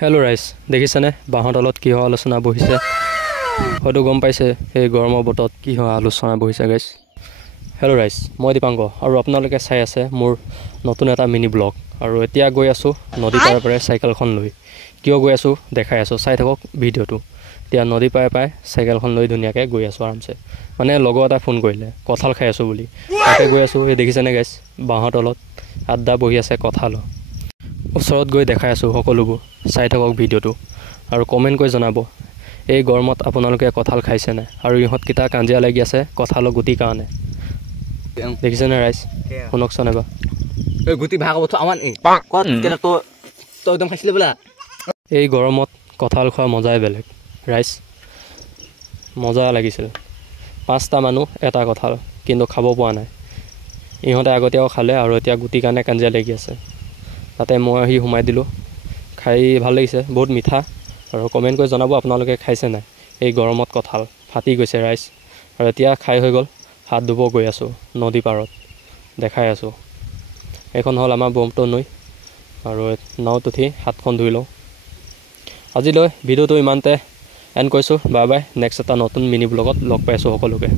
Hello' ৰাইজ, দেখিছেনে বাঁহৰ তলত কিহৰ আলোচনা বহিছে? হয়তো গম পাইছে এই গৰমৰ বতৰত কিহৰ আলোচনা বহিছে গাইজ। হেল্ল' ৰাইজ, মই দীপাংক আৰু আপোনালোকে চাই আছে মোৰ নতুন এটা মিনি ব্লগ। আৰু এতিয়া গৈ আছোঁ নদী পাৰে পাৰে চাইকেলখন লৈ। কিয় গৈ আছোঁ দেখাই আছোঁ, চাই থাকক ভিডিঅ'টো। এতিয়া নদী পাৰে পাৰে চাইকেলখন লৈ ধুনীয়াকৈ গৈ আছোঁ আৰামছে। মানে লগৰ এটাই ফোন কৰিলে কঁঠাল খাই আছোঁ বুলি, তাতে গৈ আছোঁ। এই দেখিছেনে গাইজ, বাঁহৰ তলত আড্ডা বহি আছে কঁঠালৰ। ওচৰত গৈ দেখাই আছোঁ সকলোবোৰ, চাই থাকক ভিডিঅ'টো আৰু কমেণ্ট কৰি জনাব এই গৰমত আপোনালোকে কঁঠাল খাইছেনে, আৰু ইহঁতকেইটা কাজিয়া লাগি আছে কঁঠালৰ গুটিৰ কাৰণে। দেখিছেনে ৰাইজ, শুনকচোন এবাৰ। এই গৰমত কঁঠাল খোৱা মজাই বেলেগ ৰাইজ, মজা লাগিছিল। 5টা মানুহ এটা কঁঠাল, কিন্তু খাব পৰা নাই। ইহঁতে আগতীয়াও খালে আৰু এতিয়া গুটিৰ কাৰণে কাজিয়া লাগি আছে। তাতে মই আহি সোমাই দিলোঁ, খাই ভাল লাগিছে, বহুত মিঠা। আৰু কমেণ্ট কৰি জনাব আপোনালোকে খাইছে নাই এই গৰমত কঁঠাল। ফাটি গৈছে ৰাইজ। আৰু এতিয়া খাই হৈ গ'ল, হাত ধুব গৈ আছোঁ নদী পাৰত, দেখাই আছোঁ। এইখন হ'ল আমাৰ ব্ৰহ্মপুত্ৰ নৈ, আৰু নাৱত উঠি হাতখন ধুই লওঁ। আজিলৈ ভিডিঅ'টো ইমানতে এণ্ড কৰিছোঁ। বাই বাই, নেক্সট এটা নতুন মিনি ব্লগত লগ পাই আছোঁ সকলোকে।